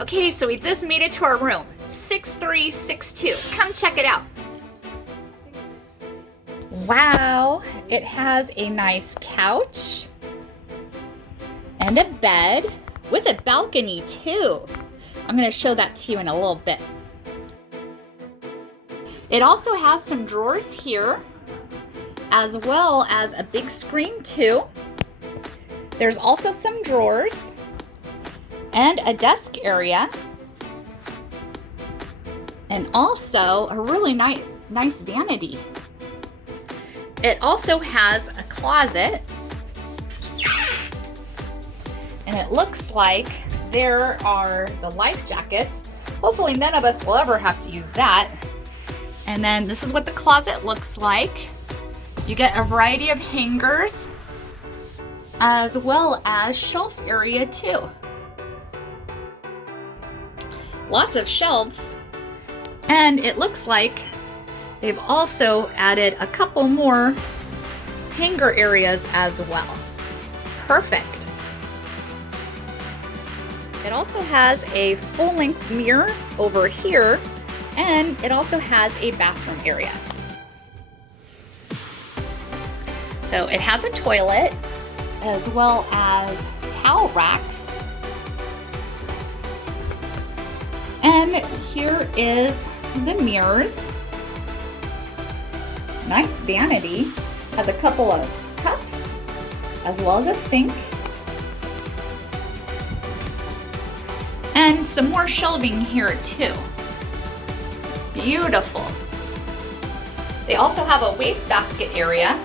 Okay, so we just made it to our room, 6362. Come check it out. Wow, it has a nice couch and a bed with a balcony too. I'm gonna show that to you in a little bit. It also has some drawers here, as well as a big screen too. There's also some drawers and a desk area, and also a really nice vanity. It also has a closet, and it looks like there are the life jackets. Hopefully none of us will ever have to use that. And then this is what the closet looks like. You get a variety of hangers, as well as shelf area too. Lots of shelves, and it looks like they've also added a couple more hanger areas as well. Perfect. It also has a full-length mirror over here, and it also has a bathroom area. So it has a toilet, as well as towel racks. And here is the mirrors. Nice vanity. Has a couple of cups, as well as a sink. And some more shelving here too. Beautiful. They also have a wastebasket area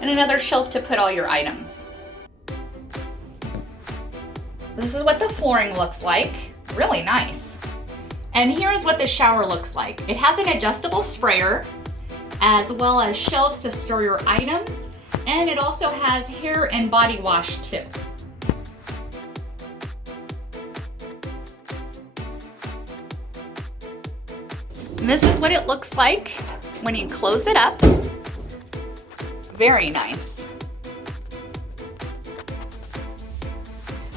and another shelf to put all your items. This is what the flooring looks like. Really nice. And here is what the shower looks like. It has an adjustable sprayer, as well as shelves to store your items, and it also has hair and body wash too. And this is what it looks like when you close it up. Very nice.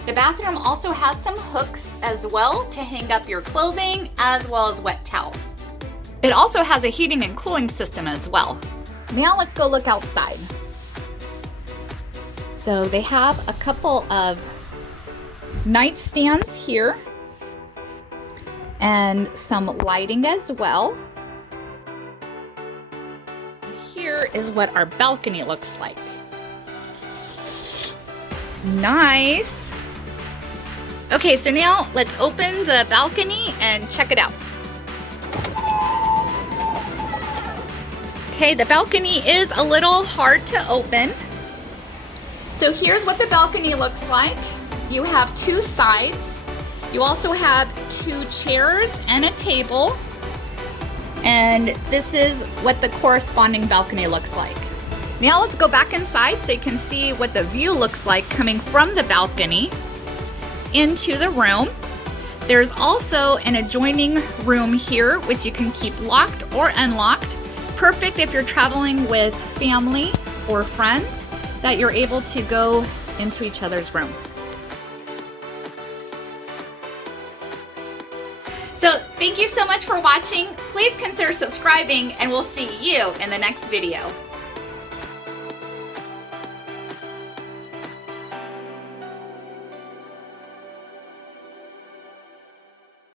The bathroom also has some hooks as well to hang up your clothing, as well as wet towels. It also has a heating and cooling system as well. Now let's go look outside. So they have a couple of nightstands here and some lighting as well. Here is what our balcony looks like. Nice. Okay, so now let's open the balcony and check it out. Okay, the balcony is a little hard to open. So here's what the balcony looks like. You have two sides. You also have two chairs and a table. And this is what the corresponding balcony looks like. Now let's go back inside so you can see what the view looks like coming from the balcony into the room. There's also an adjoining room here, which you can keep locked or unlocked. Perfect if you're traveling with family or friends, that you're able to go into each other's room. So thank you so much for watching. Please consider subscribing, and we'll see you in the next video.